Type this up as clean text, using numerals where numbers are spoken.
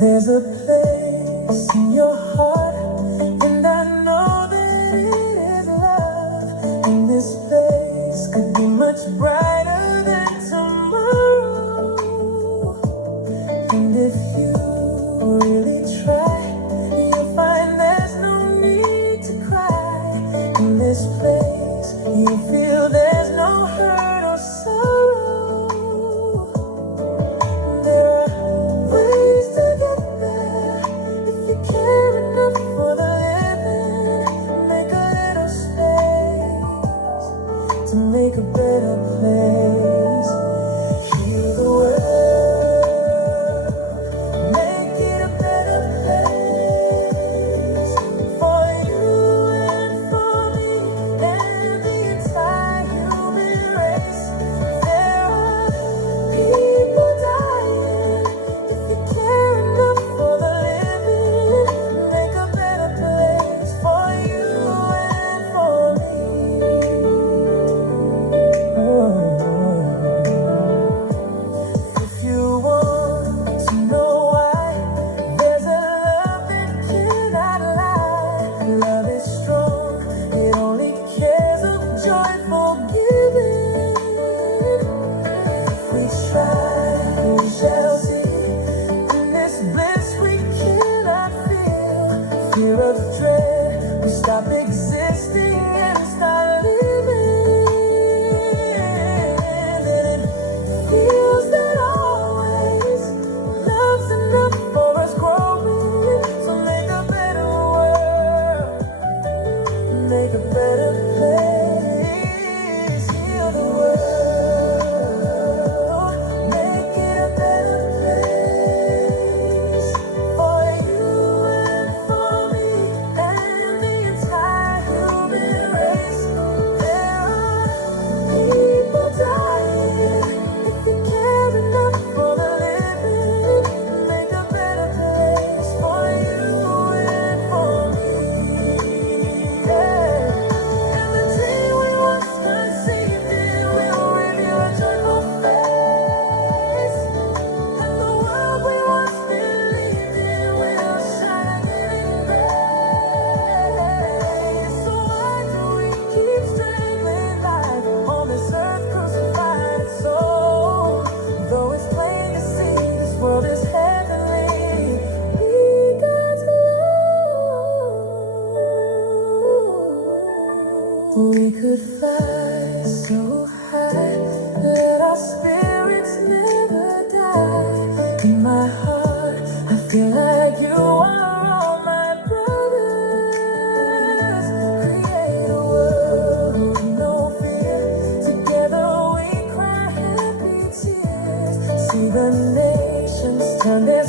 There's a place in your heart, and I know that it is love. And this place could be much brighter than tomorrow. And if you really try, you'll find there's no need to cry. In this place, you feel there's no hurt or sorrow. To make a better place, heal the world, make it a better place for you and for me and the entire human race. There are people dying. If you care enough for the living, make a better place for you and for me. If you want to know why, there's a love that cannot lie. Love is strong, it only cares of joyful giving. If we try, we shall see. In this bliss we cannot feel. Fear of dread, we stop existing and start living. Make a better place, heal the world, make it a better place for you and for me and the entire human race. There are people dying. If you care enough for the living, make a better place for you and for me. We could fly so high, let our spirits never die. In my heart, I feel like you are all my brothers. Create a world with no fear. Together we cry happy tears. See the nations turn their